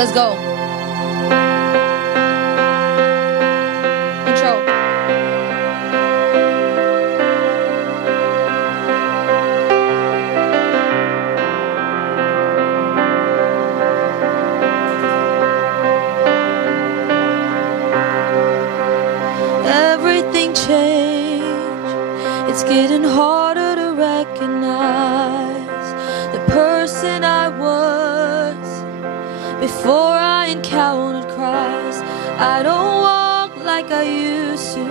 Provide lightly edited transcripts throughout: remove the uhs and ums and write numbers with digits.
Let's go. Intro. Everything changed. It's getting harder to recognize the person I was before I encountered Christ. I don't walk like I used to.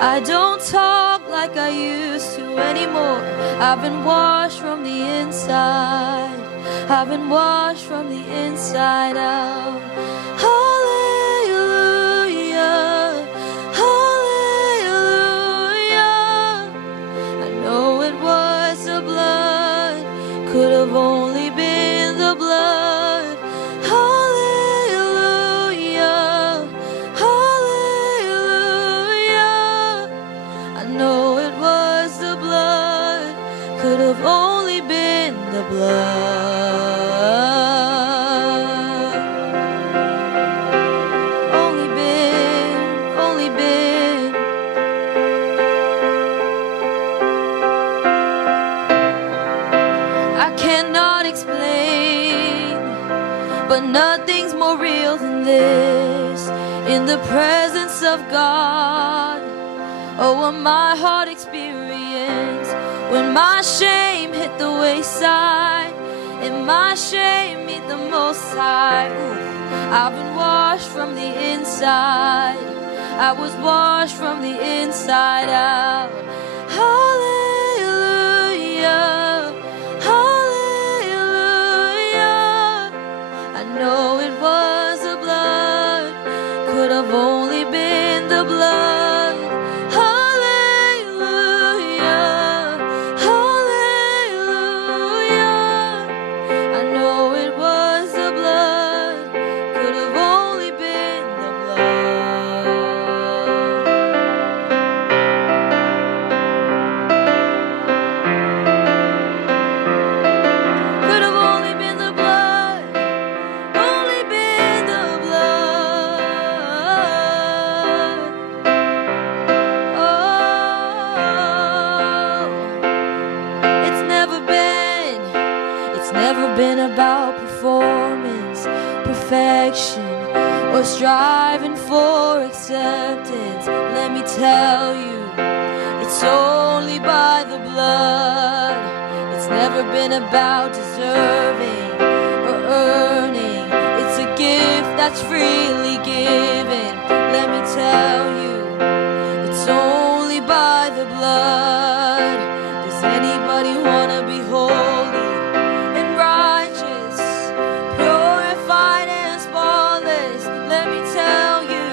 I don't talk like I used to anymore. I've been washed from the inside. I've been washed from the inside out. Hallelujah, hallelujah. I know it was the blood, could have only been the blood. Hallelujah, hallelujah. I know it was the blood, could have only been the blood. Only been. I cannot explain, but nothing's more real than this. In the presence of God, oh, what my heart experienced when my shame hit the wayside and my shame meet the Most High. Ooh, I've been washed from the inside. I was washed from the inside out. Hallelujah, hallelujah. I know it was the blood, could have only been the blood. Hallelujah, hallelujah. I know it was the blood, could have only been the blood. Could have only been the blood, only been the blood. Oh, it's never been about performance, perfection, or striving for acceptance. Let me tell you, it's only by the blood. It's never been about deserving or earning. It's a gift that's freely given. Let me tell you, it's only by the blood. Does anybody want to be holy and righteous, purified and spotless? Let me tell you,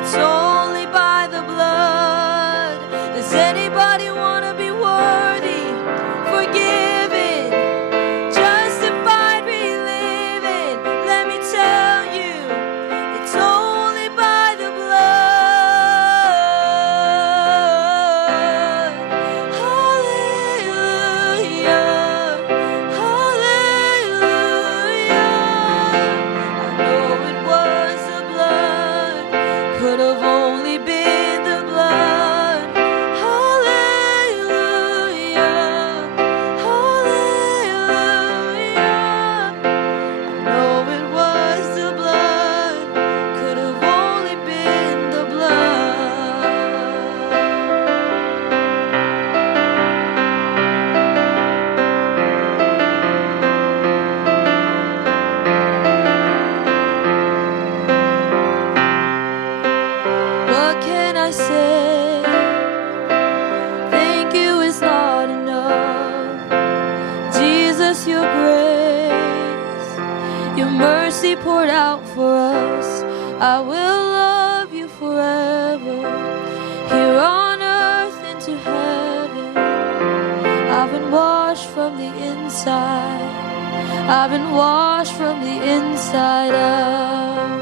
it's only by the blood. Does anybody want to be worthy, forgiven, justified, reliving? Let me tell you, it's only by the blood. Hallelujah, hallelujah. I know it was the blood, could have only been the blood. Hallelujah, hallelujah. I know it was the blood, could have only been the blood. What can I say? Thank you is not enough. Jesus, your grace, your mercy poured out for us. I will love you forever, here on earth into heaven. I've been washed from the inside. I've been washed from the inside out.